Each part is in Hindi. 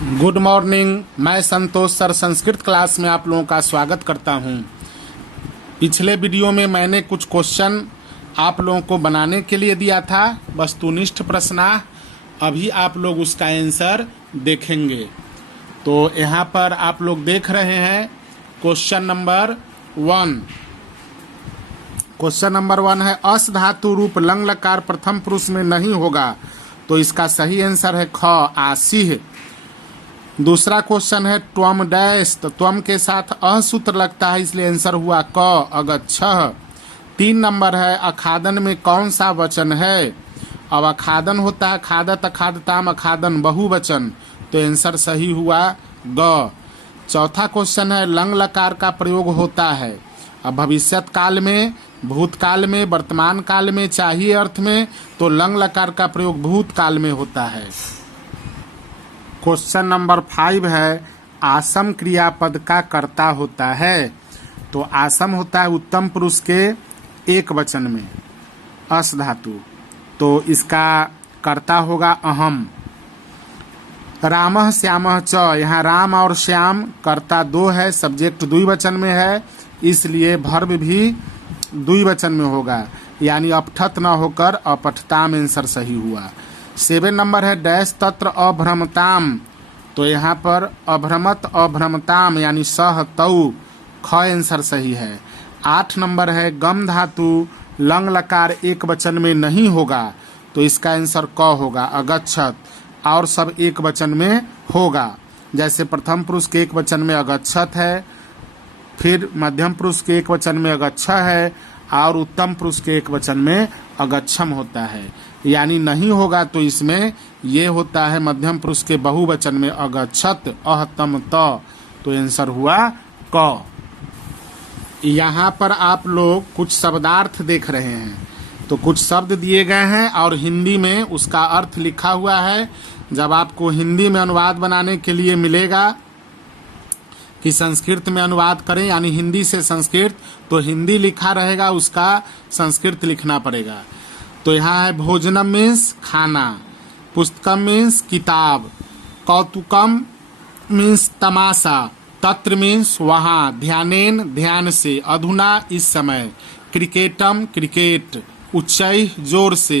Good morning. मैं संतोष सर संस्कृत क्लास में आप लोगों का स्वागत करता हूं। पिछले वीडियो में मैंने कुछ क्वेश्चन आप लोगों को बनाने के लिए दिया था, वस्तुनिष्ठ प्रश्न। अभी आप लोग उसका आंसर देखेंगे। तो यहाँ पर आप लोग देख रहे हैं क्वेश्चन नंबर 1। क्वेश्चन नंबर 1 है अस धातु रूप लंग लकार प्रथम पुरुष में नहीं होगा, तो इसका सही आंसर है ख आसीह। दूसरा क्वेश्चन है त्वम डैश, तो त्वम के साथ अ सूत्र लगता है, इसलिए आंसर हुआ क अगच्छः। 3 नंबर है अखादन में कौन सा वचन है। अब अखादन होता है खादत अखादताम, अखादन बहुवचन, तो आंसर सही हुआ ग। चौथा क्वेश्चन है लंग लकार का प्रयोग होता है अब भविष्यत काल में, भूतकाल में, वर्तमान काल में, चाहिए अर्थ में, तो लंग लकार का प्रयोग भूतकाल में होता है। क्वेश्चन नंबर 5 है आसम क्रियापद का कर्ता होता है। तो आसम होता है उत्तम पुरुष के एक वचन में अस धातु, तो इसका कर्ता होगा अहम। रामः श्यामः च, यहाँ राम और श्याम कर्ता 2 है, सब्जेक्ट द्विवचन में है, इसलिए वर्ब भी द्विवचन में होगा, यानी अपठत न होकर अपठताम आंसर सही हुआ। 7 नंबर है डैश तत्र अभ्रमताम, तो यहाँ पर अभ्रमत अभ्रमताम यानी सह तौ, ख आंसर सही है। 8 नंबर है गम धातु लंग लकार एक वचन में नहीं होगा, तो इसका आंसर क होगा अगच्छत, और सब एक वचन में होगा। जैसे प्रथम पुरुष के एक वचन में अगच्छत है, फिर मध्यम पुरुष के एक वचन में अगच्छ है, और उत्तम पुरुष के एक वचन में अगच्छम होता है। यानी नहीं होगा तो इसमें ये होता है मध्यम पुरुष के बहुवचन में अगच्छत अहतम त, तो आंसर हुआ क। यहाँ पर आप लोग कुछ शब्दार्थ देख रहे हैं, तो कुछ शब्द दिए गए हैं और हिंदी में उसका अर्थ लिखा हुआ है। जब आपको हिंदी में अनुवाद बनाने के लिए मिलेगा कि संस्कृत में अनुवाद करें, यानी हिंदी से संस्कृत, तो हिंदी लिखा रहेगा, उसका संस्कृत लिखना पड़ेगा। तो यहाँ है भोजनम मीन्स खाना, पुस्तकम मीन्स किताब, कौतुकम मीन्स तमाशा, तत्र मीन्स वहाँ, ध्यानेन ध्यान से, अधुना इस समय, क्रिकेटम क्रिकेट, उच्चैः जोर से,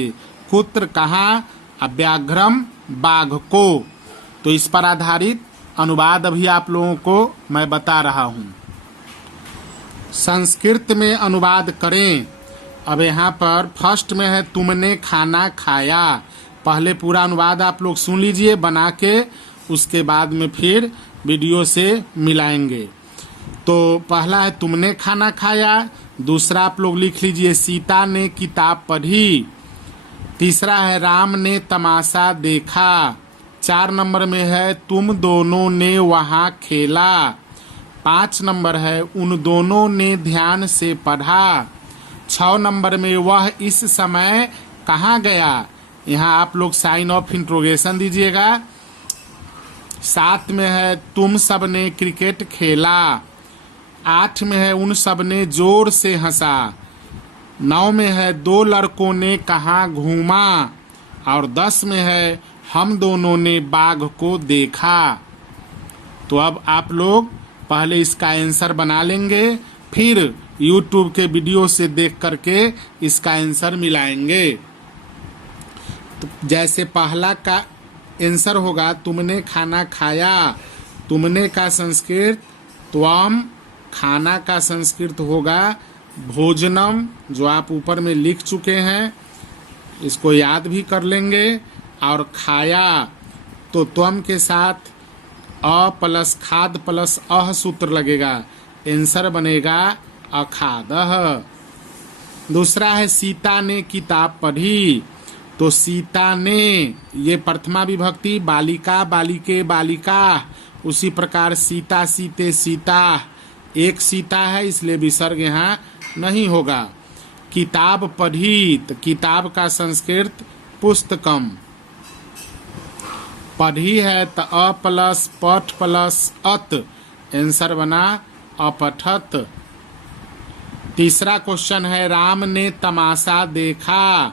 कुत्र कहाँ, अव्याघ्रम बाघ को। तो इस पर आधारित अनुवाद अभी आप लोगों को मैं बता रहा हूँ। संस्कृत में अनुवाद करें। अब यहाँ पर फर्स्ट में है तुमने खाना खाया। पहले पूरा अनुवाद आप लोग सुन लीजिए बना के, उसके बाद में फिर वीडियो से मिलाएंगे। तो पहला है तुमने खाना खाया, दूसरा आप लोग लिख लीजिए सीता ने किताब पढ़ी, तीसरा है राम ने तमाशा देखा, 4 नंबर में है तुम दोनों ने वहाँ खेला, 5 नंबर है उन दोनों ने ध्यान से पढ़ा, 6 नंबर में वह इस समय कहाँ गया, यहाँ आप लोग साइन ऑफ इंट्रोगेशन दीजिएगा, 7 में है तुम सब ने क्रिकेट खेला, 8 में है उन सब ने जोर से हंसा, 9 में है 2 लड़कों ने कहाँ घूमा, और 10 में है हम दोनों ने बाघ को देखा। तो अब आप लोग पहले इसका आंसर बना लेंगे, फिर YouTube के वीडियो से देख करके इसका आंसर मिलाएंगे। तो जैसे पहला का आंसर होगा तुमने खाना खाया, तुमने का संस्कृत त्वम, खाना का संस्कृत होगा भोजनम, जो आप ऊपर में लिख चुके हैं, इसको याद भी कर लेंगे। और खाया तो त्वम के साथ अ प्लस खाद प्लस अह सूत्र लगेगा, आंसर बनेगा अखादह। दूसरा है सीता ने किताब पढ़ी, तो सीता ने, ये प्रथमा विभक्ति, बालिका बालिके बालिका, उसी प्रकार सीता सीते सीता, एक सीता है इसलिए विसर्ग यहाँ नहीं होगा। किताब पढ़ी, तो किताब का संस्कृत पुस्तकम, पढ़ी है तो अ प्लस पठ प्लस अत, आंसर बना अपठत। तीसरा क्वेश्चन है राम ने तमाशा देखा,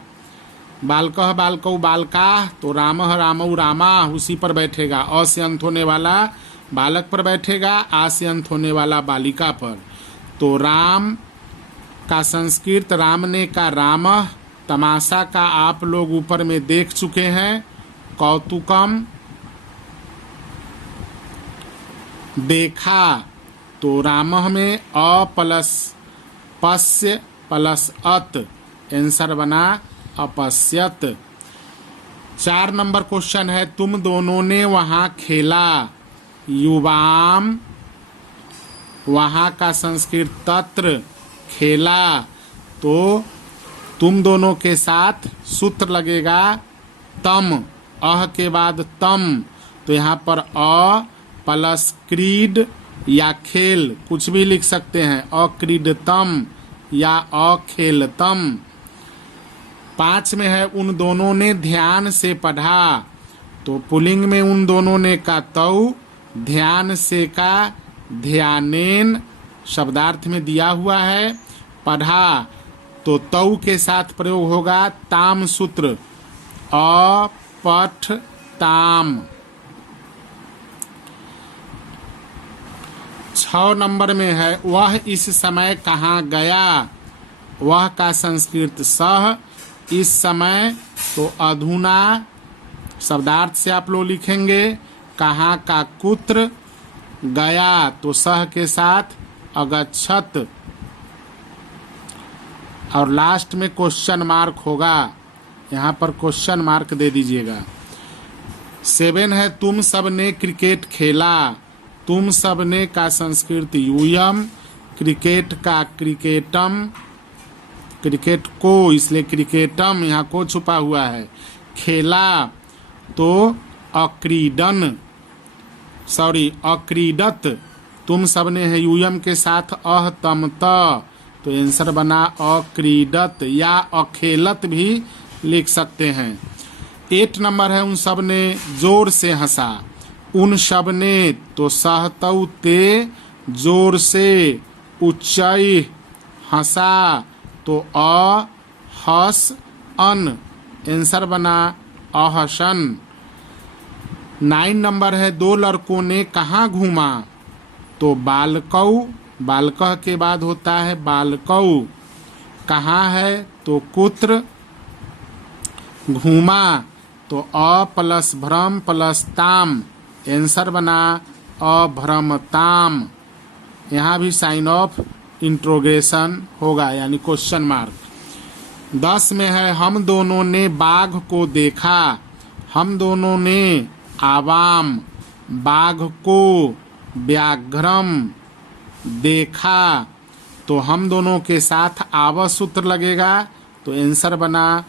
बालकः बालकौ बालकाः, तो रामः रामौ रामाः उसी पर बैठेगा। अ से अंत होने वाला बालक पर बैठेगा, आ से अंत होने वाला बालिका पर। तो राम का संस्कृत रामने का रामः, तमाशा का आप लोग ऊपर में देख चुके हैं। कौतुकम देखा, तो रामः में अ प्लस पश्य प्लस अत, आंसर बना अपश्यत। 4 नंबर क्वेश्चन है, तुम दोनों ने वहां खेला। युवाम, वहां का संस्कृत तत्र, खेला, तो तुम दोनों के साथ सूत्र लगेगा तम, अह के बाद तम, तो यहाँ पर अ प्लस क्रीड या खेल कुछ भी लिख सकते हैं, अक्रीडतम या अखेलतम। 5 में है, उन दोनों ने ध्यान से पढ़ा, तो पुल्लिंग में उन दोनों ने का तौ, ध्यान से का ध्यानेन शब्दार्थ में दिया हुआ है। पढ़ा, तो तौ के साथ प्रयोग होगा ताम सूत्र, अपठ ताम। 6 नंबर में है, वह इस समय कहाँ गया। वह का संस्कृत सह, इस समय तो अधुना शब्दार्थ से आप लोग लिखेंगे। कहाँ का कुत्र, गया तो सह के साथ अगच्छत, और लास्ट में क्वेश्चन मार्क होगा, यहाँ पर क्वेश्चन मार्क दे दीजिएगा। 7 है, तुम सब ने क्रिकेट खेला। तुम सब ने का संस्कृत यूयम, क्रिकेट का क्रिकेटम, क्रिकेट को इसलिए क्रिकेटम, यहाँ को छुपा हुआ है। खेला तो अक्रीडन, सॉरी अक्रीडत, तुम सब ने है यूयम के साथ अह तम त, तो आंसर बना अक्रीडत या अखेलत भी लिख सकते हैं। 8 नंबर है, उन सब ने जोर से हंसा। उन सब ने तो सहतौ ते, जोर से, उच्चई हंसा, तो अ हस अन, आंसर बना अहसन। 9 नंबर है, 2 लड़कों ने कहाँ घूमा। तो बालकौ, बालकह के बाद होता है बालकौ, कहाँ है तो कुत्र, घूमा तो अ प्लस भ्रम प्लस ताम, आंसर बना अभ्रमताम। यहाँ भी साइन ऑफ इंट्रोगेशन होगा यानी क्वेश्चन मार्क। 10 में है, हम दोनों ने बाघ को देखा। हम दोनों ने आवाम, बाघ को व्याघ्रम देखा, तो हम दोनों के साथ आव सूत्र लगेगा, तो आंसर बना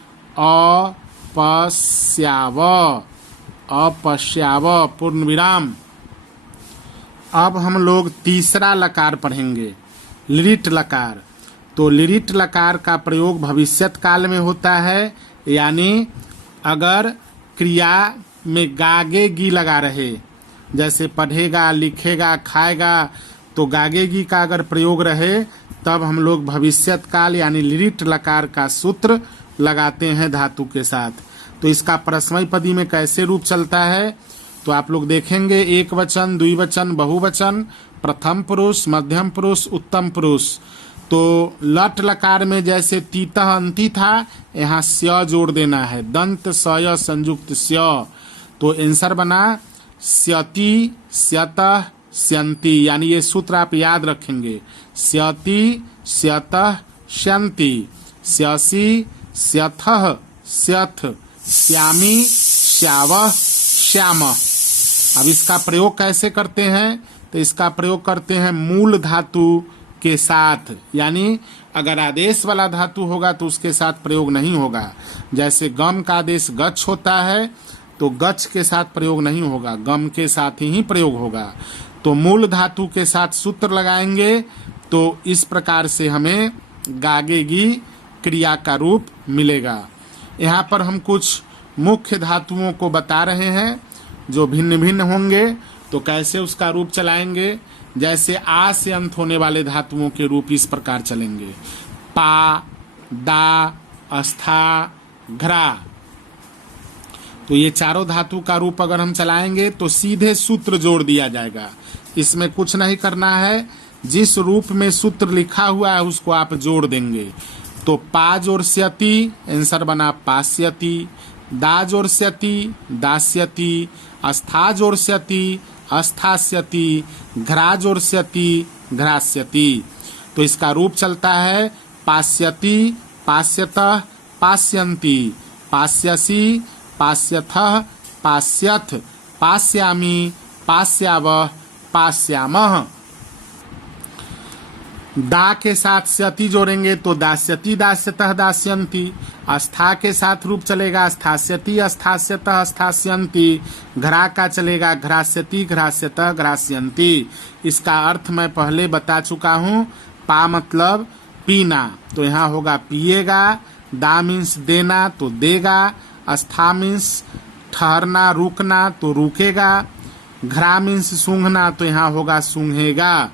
अपश्याव, अपश्याव पूर्ण विराम। अब हम लोग तीसरा लकार पढ़ेंगे, लिरिट लकार। तो लिरिट लकार का प्रयोग भविष्यत काल में होता है, यानी अगर क्रिया में गागेगी लगा रहे, जैसे पढ़ेगा, लिखेगा, खाएगा, तो गागेगी का अगर प्रयोग रहे तब हम लोग भविष्यत काल यानी लिरिट लकार का सूत्र लगाते हैं धातु के साथ। तो इसका परस्मय पदी में कैसे रूप चलता है तो आप लोग देखेंगे, एक वचन, द्विवचन, बहुवचन, प्रथम पुरुष, मध्यम पुरुष, उत्तम पुरुष। तो लट लकार में जैसे तीतः अंति था, यहाँ स्य जोड़ देना है, दंत स्य संयुक्त स्य, तो आंसर बना स्यति, स्यतः, स्यन्ति, यानी ये सूत्र आप याद रखेंगे, स्यति, स्यतः, स्यन्ति, स्यसि, स्यथः, स्यथ, श्यामी, श्यावः, श्यामः। अब इसका प्रयोग कैसे करते हैं तो इसका प्रयोग करते हैं मूल धातु के साथ, यानी अगर आदेश वाला धातु होगा तो उसके साथ प्रयोग नहीं होगा। जैसे गम का आदेश गच्छ होता है तो गच्छ के साथ प्रयोग नहीं होगा, गम के साथ ही प्रयोग होगा। तो मूल धातु के साथ सूत्र लगाएंगे तो इस प्रकार से हमें गागेगी क्रिया का रूप मिलेगा। यहाँ पर हम कुछ मुख्य धातुओं को बता रहे हैं जो भिन्न भिन्न होंगे, तो कैसे उसका रूप चलाएंगे। जैसे आ से अंत होने वाले धातुओं के रूप इस प्रकार चलेंगे, पा, दा, अस्था, घ्रा। तो ये चारों धातु का रूप अगर हम चलाएंगे तो सीधे सूत्र जोड़ दिया जाएगा। इसमें कुछ नहीं करना है, जिस रूप में सूत्र लिखा हुआ है उसको आप जोड़ देंगे। तो पा जोड़स्यति, आंसर बना पास्यति। दा जोड़स्यति, दास्यति। अस्था जोड़स्यति, अस्थास्यति। घ्रा जोड़स्यति, घ्रास्यति। तो इसका रूप चलता है पास्यति, पास्यतः, पास्यन्ति। पास्यसि, पास्यथः, पास्यथ। पास्यामि, पास्यावः, पास्यामः। दा के साथ स्यति जोड़ेंगे तो दास्यति, दास्यतः, दास्यन्ति। अस्था के साथ रूप चलेगा अस्थास्यति, अस्थास्यतः, अस्थास्यन्ति। घ्रा का चलेगा घ्रास्यति, घ्रास्यतः, घ्रास्यन्ति। इसका अर्थ मैं पहले बता चुका हूँ। पा मतलब पीना, तो यहाँ होगा पिएगा। दा मीन्स देना, तो देगा। अस्था मीन्स ठहरना, रुकना, तो रुकेगा। घ्रा मीन्स सूंघना, तो यहाँ होगा सूंघेगा।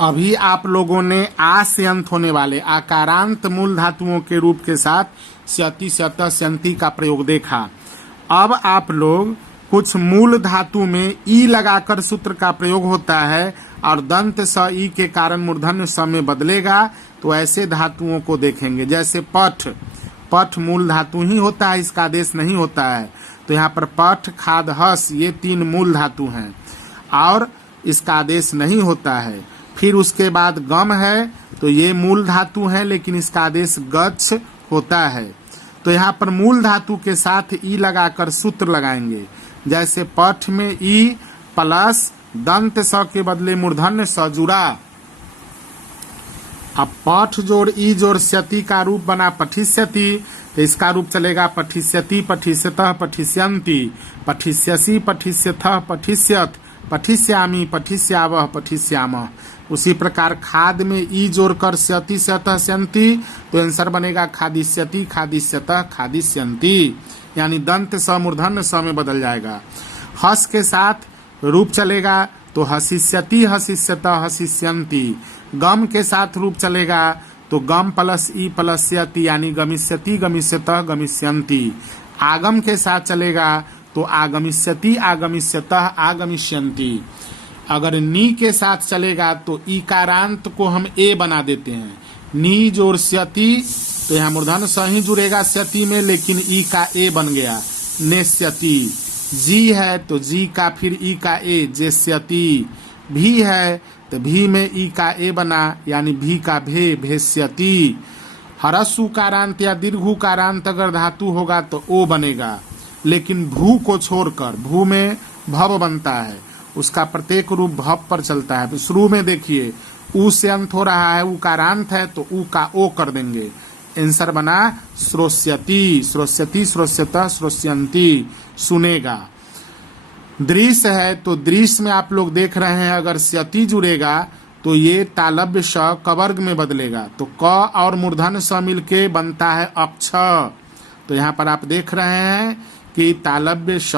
अभी आप लोगों ने आ से अंत होने वाले आकारांत मूल धातुओं के रूप के साथ स्यति, स्यतः, स्यन्ति का प्रयोग देखा। अब आप लोग कुछ मूल धातु में ई लगाकर सूत्र का प्रयोग होता है और दंत स ई के कारण मूर्धन्य स में बदलेगा, तो ऐसे धातुओं को देखेंगे। जैसे पठ, पठ मूल धातु ही होता है, इसका आदेश नहीं होता है। तो यहाँ पर पठ, खाद, हस ये 3 मूल धातु हैं और इसका आदेश नहीं होता है। फिर उसके बाद गम है, तो ये मूल धातु है लेकिन इसका आदेश गच्छ होता है। तो यहाँ पर मूल धातु के साथ ई लगाकर सूत्र लगाएंगे। जैसे पठ में ई प्लस दंत स के बदले मूर्धन्य स जुड़ा। अब पठ जोड़ ई जोड़ स्यति का रूप बना पठिष्यति, तो इसका रूप चलेगा पठिष्यति, पठिष्यतः, पठिष्यन्ति। पठिष्यसि, पठिष्यथः, पठिष्यथ। पठिष्यामि, पठिष्यावः, पठिष्यामः। उसी प्रकार खाद में ई जोड़कर स्यति, स्यतः, स्यन्ति, तो आंसर बनेगा खादिष्यति, खादिष्यतः, खादिष्यन्ति। यानी दंत स मूर्धन्य स में बदल जाएगा। हस के साथ रूप चलेगा तो हसिष्यति, हसिष्यतः, हसिष्यन्ति। गम के साथ रूप चलेगा तो गम प्लस ई प्लस यति यानी गमिष्यति, गमिष्यतः, गमिष्यन्ति। आगम के साथ चलेगा तो आगमिष्यति, आगमिष्यतः, आगमिष्यन्ति। अगर नी के साथ चलेगा तो ईकारांत को हम ए बना देते हैं। नी जोड़ स्यति, तो यहाँ मूर्धन्य स ही जुड़ेगा स्यति में, लेकिन ई का ए बन गया नेस्यति। जी है तो जी का फिर ई का ए जेस्यति। भी है तो भी में ई का ए बना यानी भी का भे भेस्यति। हरस्वकारांत या दीर्घुकारांत अगर धातु होगा तो ओ बनेगा, लेकिन भू को छोड़कर भू में भव बनता है, उसका प्रत्येक रूप भव पर चलता है। शुरू में देखिए ऊ से अंत हो रहा है, उकारांत है तो ऊ का ओ कर देंगे। आंसर बना श्रोष्यति, श्रोष्यति, श्रोष्यतः, श्रोष्यन्ति, सुनेगा। दृश्य है तो दृश्य में आप लोग देख रहे हैं अगर स्यति जुड़ेगा तो ये तालव्य श कवर्ग में बदलेगा, तो क और मूर्धन्य स मिलके बनता है अक्ष। तो यहाँ पर आप देख रहे हैं कि तालव्य श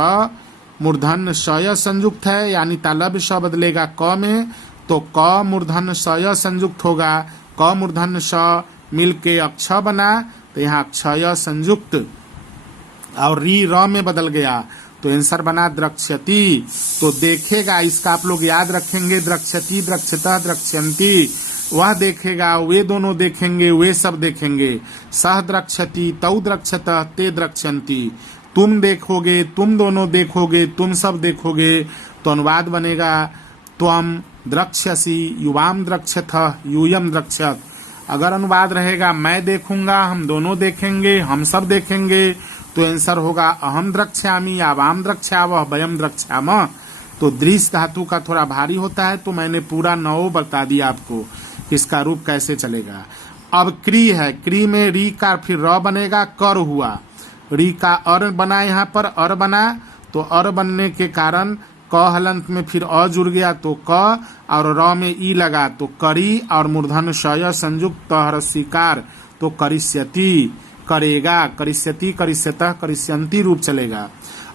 मूर्धन्य श संयुक्त है, यानी तालव्य श बदलेगा क में, तो क मूर्धन्य श संयुक्त होगा। क मूर्धन्य श मिलके अक्ष बना, तो यहाँ अक्षय संयुक्त और री र में बदल गया, तो आंसर बना द्रक्ष्यति। तो देखेगा, इसका आप लोग याद रखेंगे, द्रक्ष्यति, द्रक्ष्यतः, द्रक्ष्यन्ति। वह देखेगा, वे दोनों देखेंगे, वे सब देखेंगे। सह द्रक्ष्यति, तौ द्रक्ष्यतः, ते द्रक्ष्यन्ति। तुम देखोगे, तुम दोनों देखोगे, तुम सब देखोगे, तो अनुवाद बनेगा त्वम द्रक्ष्यसि, युवाम द्रक्ष्यथः, यूयम द्रक्ष्यत। अगर अनुवाद रहेगा मैं देखूंगा, हम दोनों देखेंगे, हम सब देखेंगे, तो आंसर होगा अहम द्रक्ष्यामि, आवाम द्रक्ष्यावः, वयम द्रक्ष्यामः। तो दृश्य धातु का थोड़ा भारी होता है, तो मैंने पूरा 9 बता दिया आपको इसका रूप कैसे चलेगा। अब क्री है, क्री में री का फिर र बनेगा, कर हुआ। री का अर बना, यहाँ पर अर बना, तो अर बनने के कारण क हलंत में फिर अ जुड़ गया, तो क और र में ई लगा, तो करी और मूर्धन्य शय संयुक्त हरस्वीकार, तो करिष्यति, करेगा। करिष्यति, करिष्यतः, करिष्यन्ति रूप चलेगा।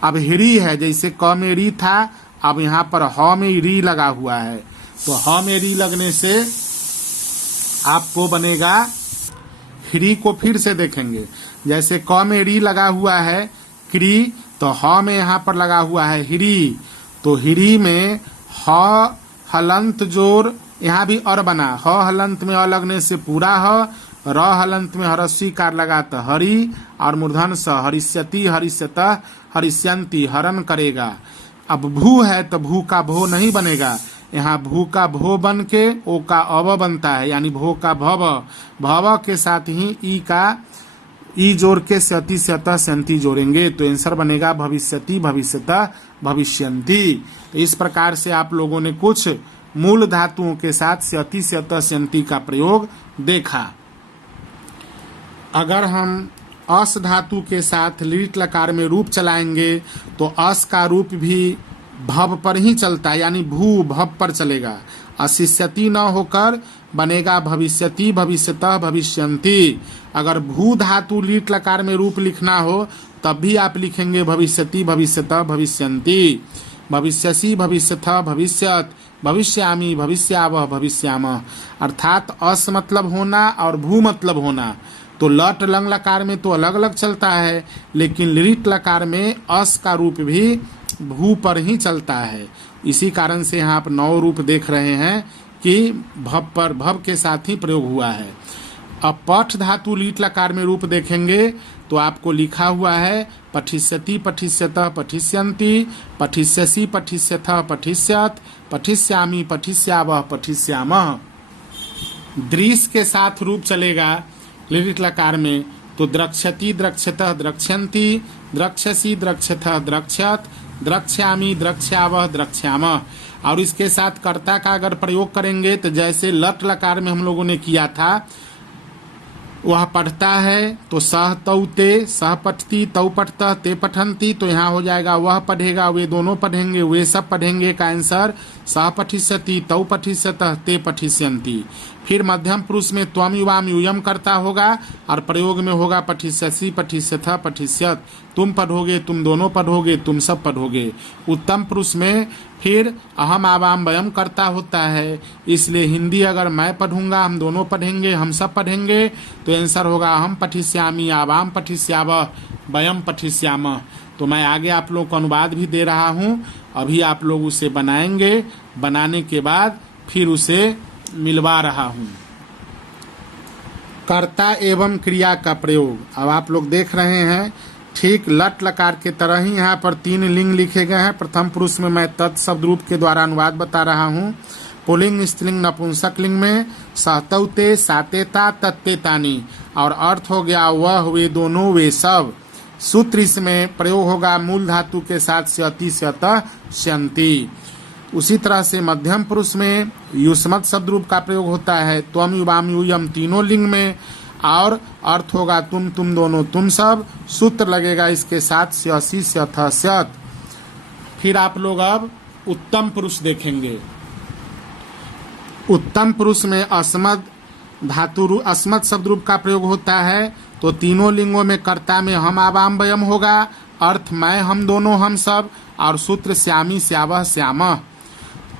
अब हिरी है, जैसे क में री था, अब यहाँ पर ह में री लगा हुआ है, तो ह में री लगने से आपको बनेगा ह्री को फिर से देखेंगे, जैसे क में री लगा हुआ है क्री, तो ह में यहाँ पर लगा हुआ है हिरी, तो हिरी में ह हलंत जोर, यहाँ भी और बना, ह हलंत में अ लगने से पूरा ह, र हलंत में हरस्वी कार लगा तो हरि, और मूर्धन स हरिष्यति हरिष्यतः हरिष्यंती, हरण करेगा। अब भू है तो भू का भो नहीं बनेगा, यहाँ भू का भो बन के ओ का अव बनता है, यानी भो का भव, भव के साथ ही ई का ई जोड़ के स्यति स्यतः स्यंती जोड़ेंगे, तो आंसर बनेगा भविष्यति भविष्यतः भविष्यंती। तो इस प्रकार से आप लोगों ने कुछ मूल धातुओं के साथ स्यति स्यतः स्यंती का प्रयोग देखा। अगर हम अस धातु के साथ लिट लकार में रूप चलाएंगे तो अस का रूप भी भव पर ही चलता है, यानी भू भव पर चलेगा, अशिष्यति न होकर बनेगा भविष्यति भविष्यतः भविष्यंती। अगर भू धातु लीट लकार में रूप लिखना हो तब भी आप लिखेंगे भविष्यति भविष्यतः भविष्यंती, भविष्यसि भविष्यतः भविष्यत, भविष्यामि भविष्यावः भविष्यामः। अर्थात अस मतलब होना और भू मतलब होना, तो लट लंग लकार में तो अलग अलग चलता है, लेकिन लिट लकार में अस का रूप भी भू पर ही चलता है। इसी कारण से यहाँ आप 9 रूप देख रहे हैं कि भव पर भव के साथ ही प्रयोग हुआ है। अब पठ धातु लीट लकार में रूप देखेंगे तो आपको लिखा हुआ है पठिष्यति पठिष्यतः पठिष्यन्ति, पठिष्यसि पठिष्यथः पठिष्यत, पठिष्यामि पठिष्यावः पठिष्यामः। दृश्य के साथ रूप चलेगा लिट लकार में तो द्रक्ष्यति द्रक्ष्यतः द्रक्ष्यन्ति, द्रक्ष्यसि द्रक्ष्यथः द्रक्ष्यत, द्रक्ष्यामि द्रक्ष्यावः द्रक्ष्यामः। और इसके साथ कर्ता का अगर प्रयोग करेंगे तो जैसे लट लकार में हम लोगों ने किया था, वह पढ़ता है तो सह तौ ते, सह पठती तौ पठतः ते पठन्ति, तो यहाँ हो जाएगा वह पढ़ेगा वे दोनों पढ़ेंगे वे सब पढ़ेंगे का आंसर सह पठिष्यति तौ पठिष्यतः ते पठिष्यन्ति। फिर मध्यम पुरुष में त्वम युवाम यूयम करता होगा और प्रयोग में होगा पठिष्यसि पठिष्यथः पठिष्यत, तुम पढ़ोगे तुम दोनों पढ़ोगे तुम सब पढ़ोगे। उत्तम पुरुष में फिर अहम आवाम वयम करता होता है, इसलिए हिंदी अगर मैं पढ़ूंगा हम दोनों पढ़ेंगे हम सब पढ़ेंगे, तो आंसर होगा अहम पठिष्यामि आवाम पठिष्यावः वयम पठिष्यामः। तो मैं आगे आप लोगों को अनुवाद भी दे रहा हूँ, अभी आप लोग उसे बनाएंगे, बनाने के बाद फिर उसे मिलवा रहा हूँ। कर्ता एवं क्रिया का प्रयोग अब आप लोग देख रहे हैं, ठीक लट लकार के तरह ही यहाँ पर 3 लिंग लिखे गए हैं। प्रथम पुरुष में मैं तत् शब्द रूप के द्वारा अनुवाद बता रहा हूँ। पुल्लिंग स्त्रीलिंग नपुंसक लिंग में सहतौते सातेता तत्तेतानी, और अर्थ हो गया वह वे दोनों वे सब। सूत्र इसमें प्रयोग होगा मूल धातु के साथ स्यति स्यतः स्यन्ति। उसी तरह से मध्यम पुरुष में युष्मत् शब्द रूप का प्रयोग होता है त्वम युवाम यूयम तीनों लिंग में, और अर्थ होगा तुम दोनों तुम सब। सूत्र लगेगा इसके साथ स्यसि स्यथः स्यत। फिर आप लोग अब उत्तम पुरुष देखेंगे। उत्तम पुरुष में अस्मत् धातु अस्मत् शब्द रूप का प्रयोग होता है, तो तीनों लिंगों में कर्ता में हम आवाम वयम होगा, अर्थ मैं हम दोनों हम सब, और सूत्र श्यामी श्यावः श्यामः।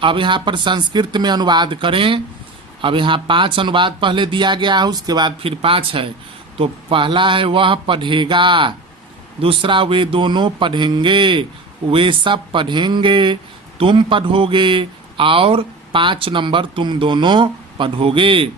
अब यहाँ पर संस्कृत में अनुवाद करें। अब यहाँ 5 अनुवाद पहले दिया गया है, उसके बाद फिर 5 है। तो पहला है वह पढ़ेगा, दूसरा वे दोनों पढ़ेंगे, वे सब पढ़ेंगे, तुम पढ़ोगे, और 5 नंबर तुम दोनों पढ़ोगे।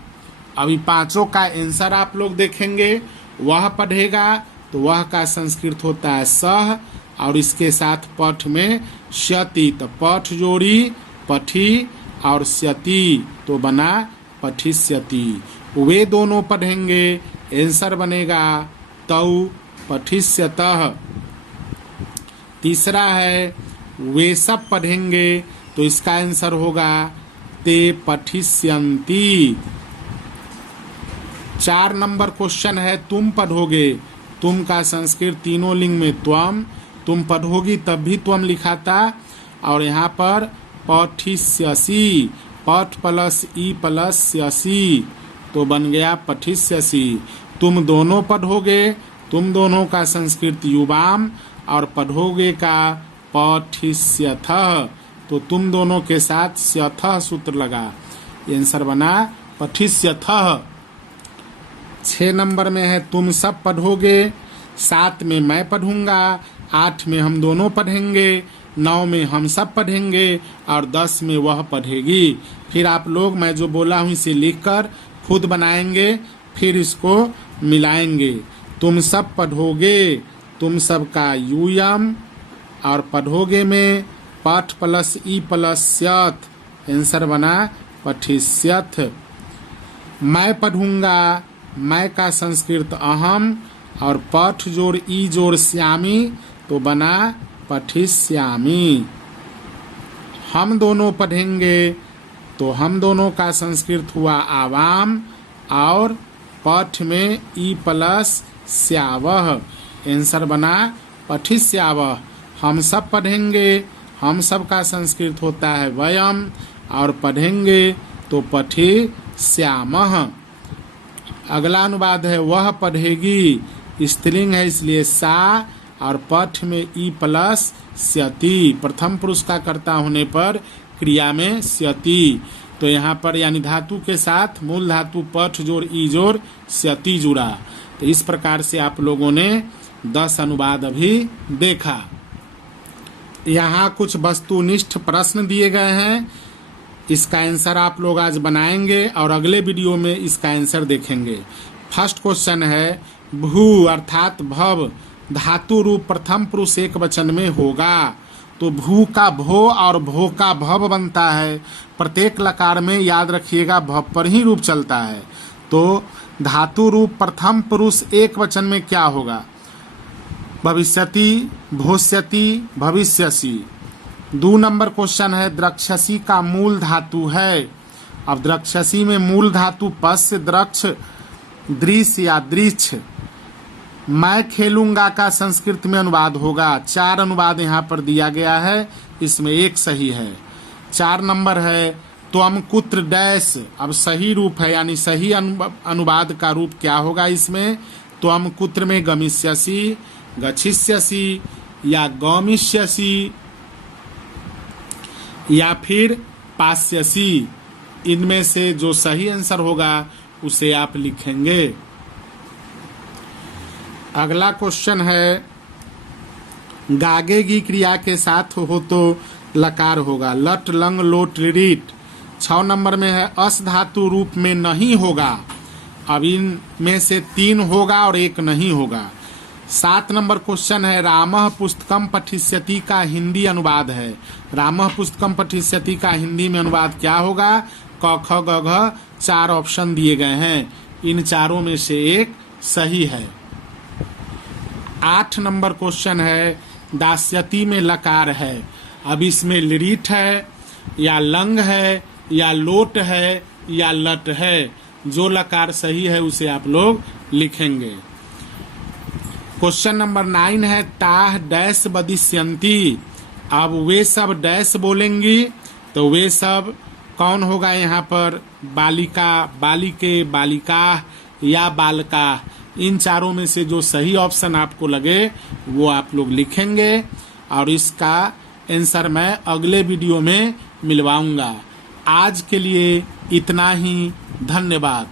अभी 5 का आंसर आप लोग देखेंगे। वह पढ़ेगा तो वह का संस्कृत होता है सह, और इसके साथ पठ में श्यति, तो पठ जोड़ी पठी और स्यति तो बना पठिष्यति। वे दोनों पढ़ेंगे, आंसर बनेगा तौ पठिष्यतः। तीसरा है वे सब पढ़ेंगे, तो इसका आंसर होगा ते पठिष्यन्ति। 4 नंबर क्वेश्चन है तुम पढ़ोगे, तुम का संस्कृत तीनों लिंग में त्वम, तुम पढ़ोगी तब भी त्वम लिखाता, और यहाँ पर पठिष्यसि, पठ प्लस ई प्लस स्यसि, तो बन गया पठिष्यसि। तुम दोनों पढ़ोगे, तुम दोनों का संस्कृत युवाम, और पढ़ोगे का पठिष्यथः, तो तुम दोनों के साथ स्यथः सूत्र लगा, आंसर बना पठिष्यथः। 6 नंबर में है तुम सब पढ़ोगे, 7 में मैं पढ़ूंगा, 8 में हम दोनों पढ़ेंगे, 9 में हम सब पढ़ेंगे और 10 में वह पढ़ेगी। फिर आप लोग मैं जो बोला हूँ इसे लिखकर खुद बनाएंगे, फिर इसको मिलाएंगे। तुम सब पढ़ोगे, तुम सब का यूयम और पढ़ोगे में पठ प्लस ई प्लस स्यथ, आंसर बना पठिष्यथ। मैं पढ़ूंगा, मैं का संस्कृत अहम और पठ जोड़ ई जोड़ श्यामी तो बना पठिष्यामी। हम दोनों पढ़ेंगे तो हम दोनों का संस्कृत हुआ आवाम और पठ में ई प्लस स्यावह, आंसर बना पठिष्यावह। हम सब पढ़ेंगे, हम सब का संस्कृत होता है वयम और पढ़ेंगे तो पठिष्यामः। अगला अनुवाद है वह पढ़ेगी, स्त्रीलिंग है इसलिए सा और पठ में ई प्लस स्यति, प्रथम पुरुष का कर्ता होने पर क्रिया में स्यति। तो यहाँ पर यानी धातु के साथ मूल धातु पठ जोड़ ई जोड़ स्यति जुड़ा। तो इस प्रकार से आप लोगों ने 10 अनुवाद अभी देखा। यहाँ कुछ वस्तुनिष्ठ प्रश्न दिए गए हैं, इसका आंसर आप लोग आज बनाएंगे और अगले वीडियो में इसका आंसर देखेंगे। फर्स्ट क्वेश्चन है भू अर्थात भव धातु रूप प्रथम पुरुष एक वचन में होगा। तो भू का भो और भो का भव बनता है। प्रत्येक लकार में याद रखिएगा भव पर ही रूप चलता है। तो धातु रूप प्रथम पुरुष एक वचन में क्या होगा? भविष्यति, भोष्यति, भविष्यसि। 2 नंबर क्वेश्चन है द्रक्षसी का मूल धातु है। अब द्रक्षसी में मूल धातु पस्य, द्रक्ष, दृश्य या दृक्ष। मैं खेलूंगा का संस्कृत में अनुवाद होगा। 4 अनुवाद यहाँ पर दिया गया है, इसमें एक सही है। 4 नंबर है त्वम कुत्र डैश। अब सही रूप है यानी सही अनुवाद का रूप क्या होगा इसमें? त्वम कुत्र में गमिष्यसि, गच्छिष्यसि या गमिष्यसि या फिर पास्यसि। इनमें से जो सही आंसर होगा उसे आप लिखेंगे। अगला क्वेश्चन है गागेगी क्रिया के साथ हो तो लकार होगा। लट लंग लोट रीट। 6 नंबर में है अस धातु रूप में नहीं होगा। अब इनमें से 3 होगा और 1 नहीं होगा। 7 नंबर क्वेश्चन है रामः पुस्तकम पठिष्यति का हिंदी अनुवाद है। रामः पुस्तकम पठिष्यति का हिंदी में अनुवाद क्या होगा? क ख ग घ 4 ऑप्शन दिए गए हैं, इन चारों में से एक सही है। 8 नंबर क्वेश्चन है दास्यति में लकार है। अब इसमें लिरिट है या लंग है या लोट है या लट है। जो लकार सही है उसे आप लोग लिखेंगे। क्वेश्चन नंबर 9 है ताह डैश बदिष्यन्ति। अब वे सब डैश बोलेंगी तो वे सब कौन होगा यहाँ पर? बालिका, बालिके, बालिका या बालका। इन चारों में से जो सही ऑप्शन आपको लगे वो आप लोग लिखेंगे और इसका आंसर मैं अगले वीडियो में मिलवाऊंगा। आज के लिए इतना ही, धन्यवाद।